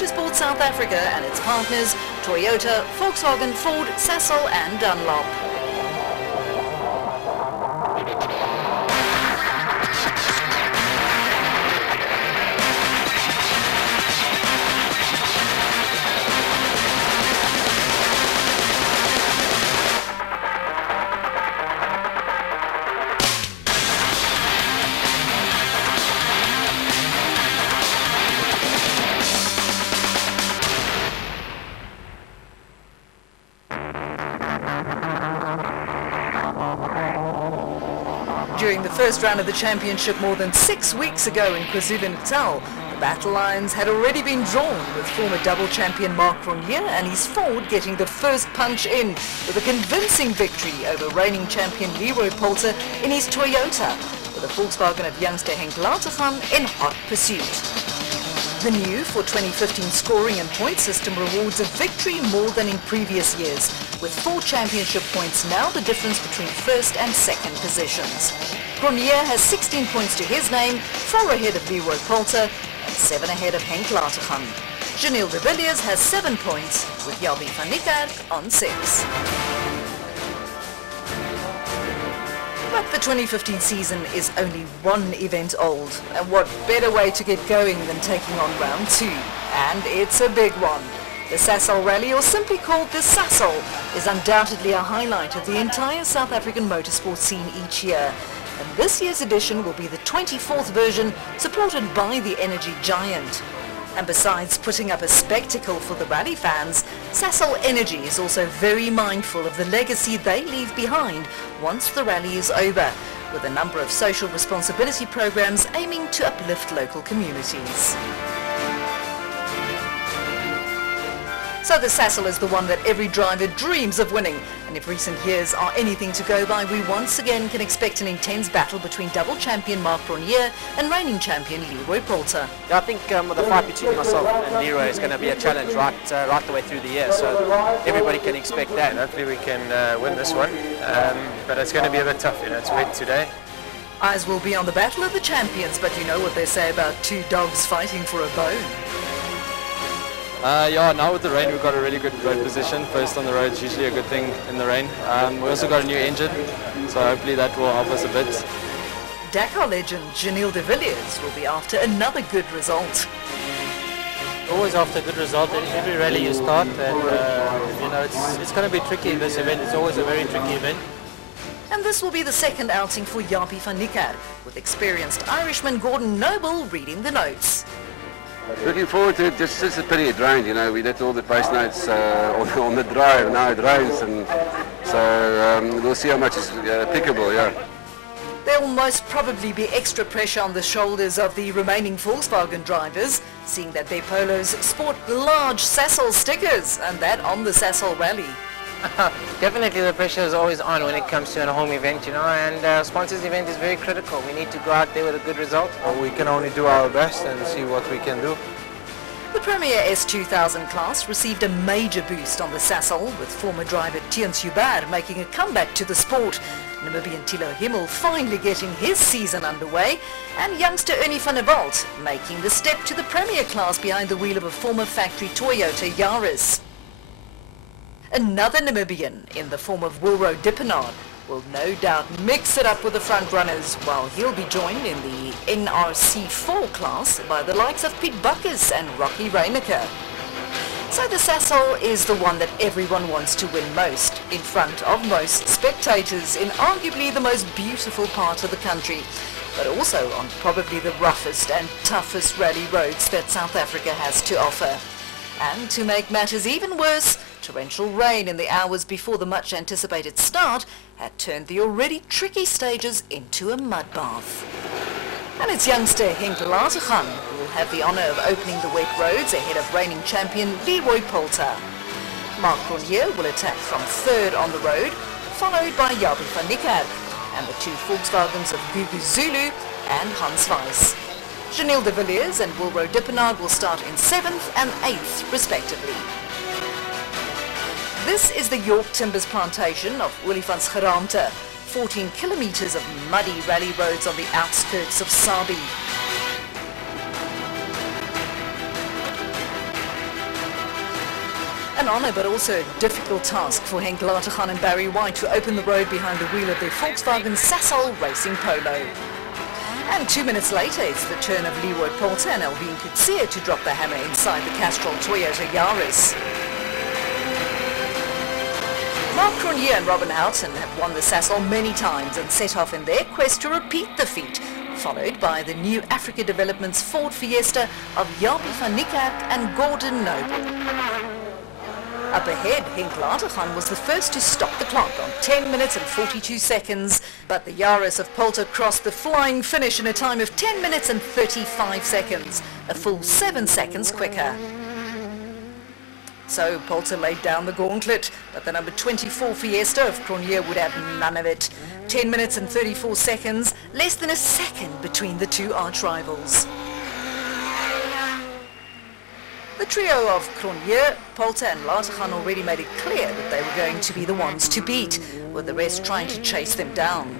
Motorsport South Africa and its partners Toyota, Volkswagen, Ford, Sasol and Dunlop. During the first round of the championship more than 6 weeks ago in KwaZulu-Natal, the battle lines had already been drawn, with former double champion Mark Cronje and his Ford getting the first punch in with a convincing victory over reigning champion Leroy Poulter in his Toyota, with the Volkswagen of youngster Henk Lateghan in hot pursuit. The new for 2015 scoring and point system rewards a victory more than in previous years, with 4 championship points now the difference between first and second positions. Cronje has 16 points to his name, 4 ahead of Leroy Poulter and 7 ahead of Henk Lateghan. Janelle de Villiers has 7 points, with Jabi van Niekerk on 6. But the 2015 season is only one event old, and what better way to get going than taking on round 2? And it's a big one. The Sasol Rally, or simply called the Sasol, is undoubtedly a highlight of the entire South African motorsport scene each year. And this year's edition will be the 24th version, supported by the energy giant. And besides putting up a spectacle for the rally fans, Sasol Energy is also very mindful of the legacy they leave behind once the rally is over, with a number of social responsibility programs aiming to uplift local communities. So the Sasol is the one that every driver dreams of winning, and if recent years are anything to go by, we once again can expect an intense battle between double champion Mark Cronje and reigning champion Leroy Poulter. Yeah, I think the fight between myself and Leroy is going to be a challenge right the way through the year, so everybody can expect that. Hopefully we can win this one, but it's going to be a bit tough, it's wet today. Eyes will be on the battle of the champions, but you know what they say about 2 dogs fighting for a bone. Yeah, now with the rain we've got a really good road position. First on the road is usually a good thing in the rain. We also got a new engine, so hopefully that will help us a bit. Dakar legend Janelle de Villiers will be after another good result. Always after a good result, every rally you start, and it's going to be tricky in this event. It's always a very tricky event. And this will be the second outing for Jabi van Niekerk, with experienced Irishman Gordon Noble reading the notes. Looking forward to it. Just a pity it rained, we did all the pace notes on the drive, now it rains, and so we'll see how much is pickable, yeah. There will most probably be extra pressure on the shoulders of the remaining Volkswagen drivers, seeing that their polos sport large Sasol stickers, and that on the Sasol Rally. Definitely the pressure is always on when it comes to a home event, and sponsors event is very critical. We need to go out there with a good result. We can only do our best and see what we can do. The Premier S2000 class received a major boost on the Sasol, with former driver Theuns Huber making a comeback to the sport, Namibian Thilo Himmel finally getting his season underway, and youngster Ernie van der Walt making the step to the Premier class behind the wheel of a former factory Toyota Yaris. Another Namibian, in the form of Wilro Dippenard, will no doubt mix it up with the front runners, while he'll be joined in the NRC4 class by the likes of Piet Bakkes and Rocky Reinecker. So the Sasol is the one that everyone wants to win most, in front of most spectators, in arguably the most beautiful part of the country, but also on probably the roughest and toughest rally roads that South Africa has to offer. And to make matters even worse, torrential rain in the hours before the much-anticipated start had turned the already tricky stages into a mud bath. And it's youngster Henk Lateghan who will have the honour of opening the wet roads ahead of reigning champion Leroy Poulter. Mark Cronje will attack from third on the road, followed by Jabi van Niekerk and the 2 Volkswagens of Gugu Zulu and Hans Weiss. Janelle de Villiers and Wilro Dippenard will start in 7th and 8th respectively. This is the York Timbers plantation of Olifants 14 kilometres of muddy rally roads on the outskirts of Sabi. An honour but also a difficult task for Henk Latergan and Barry White to open the road behind the wheel of their Volkswagen Sasol Racing Polo. And 2 minutes later, it's the turn of Leroy Poulter and Alvin Coetzee to drop the hammer inside the Castrol Toyota Yaris. Mark Cronje and Robin Houghton have won the Sasol many times and set off in their quest to repeat the feat, followed by the new Africa Developments Ford Fiesta of Japie van Niekerk and Gordon Noble. Up ahead, Henk Latergan was the first to stop the clock on 10 minutes and 42 seconds, but the Yaris of Poulter crossed the flying finish in a time of 10 minutes and 35 seconds, a full 7 seconds quicker. So Poulter laid down the gauntlet, but the number 24 Fiesta of Cronje would have none of it. 10 minutes and 34 seconds, less than a second between the two arch-rivals. The trio of Cronje, Poulter and Latergan already made it clear that they were going to be the ones to beat, with the rest trying to chase them down.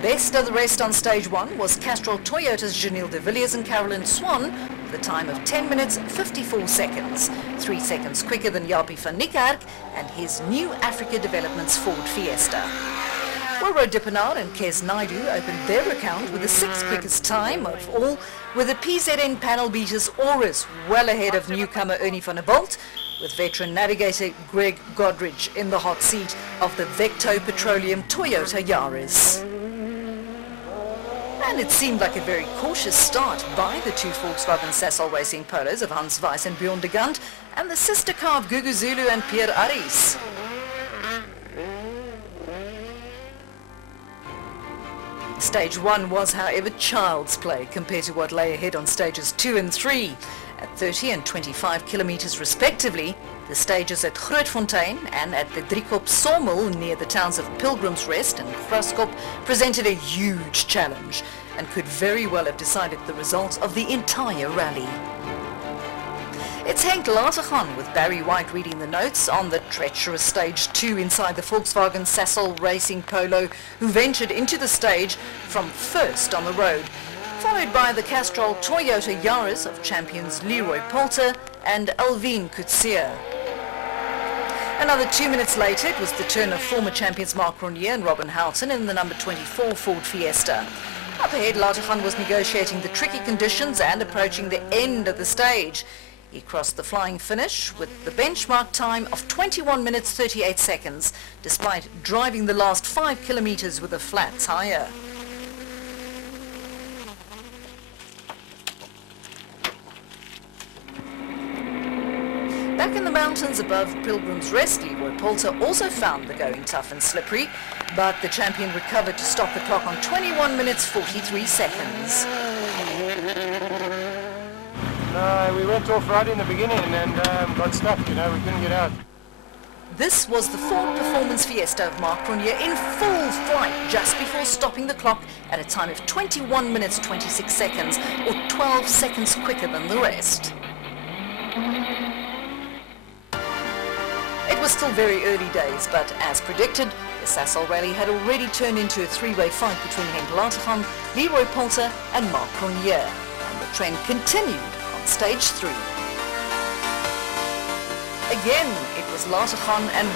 Best of the rest on stage one was Castrol Toyota's Janelle de Villiers and Caroline Swan, with a time of 10 minutes 54 seconds, 3 seconds quicker than Japie van Niekerk and his new Africa Developments Ford Fiesta. Wilro Dippenaar and Kes Naidu opened their account with the 6th quickest time of all, with the PZN panel beaters Auris well ahead of newcomer Ernie van der Bolt, with veteran navigator Greg Godridge in the hot seat of the Vecto Petroleum Toyota Yaris. And it seemed like a very cautious start by the two Volkswagen Sasol Racing Polos of Hans Weiss and Bjorn de Gant and the sister car of Gugu Zulu and Pierre Aris. Stage 1 was, however, child's play compared to what lay ahead on stages 2 and 3. At 30 and 25 kilometers respectively, the stages at Grootfontein and at the Driekop sawmill near the towns of Pilgrim's Rest and Graskop presented a huge challenge and could very well have decided the result of the entire rally. It's Henk Latergan with Barry White reading the notes on the treacherous stage 2 inside the Volkswagen Sasol Racing Polo, who ventured into the stage from first on the road, followed by the Castrol Toyota Yaris of champions Leroy Poulter and Alvin Coetzee. Another 2 minutes later, it was the turn of former champions Mark Cronje and Robin Houghton in the number 24 Ford Fiesta. Up ahead, Latergan was negotiating the tricky conditions and approaching the end of the stage. He crossed the flying finish with the benchmark time of 21 minutes 38 seconds, despite driving the last 5 kilometers with a flat tire. Back in the mountains above Pilgrim's Rest, Leroy Poulter also found the going tough and slippery, but the champion recovered to stop the clock on 21 minutes 43 seconds. We went off right in the beginning and got stuck, we couldn't get out. This was the Ford Performance Fiesta of Mark Cronje in full flight just before stopping the clock at a time of 21 minutes 26 seconds, or 12 seconds quicker than the rest. It was still very early days, but as predicted, the Sasol Rally had already turned into a three-way fight between Henk Latergan, Leroy Poulter and Mark Cronje, and the trend continued on stage 3. Again, it was Latergan and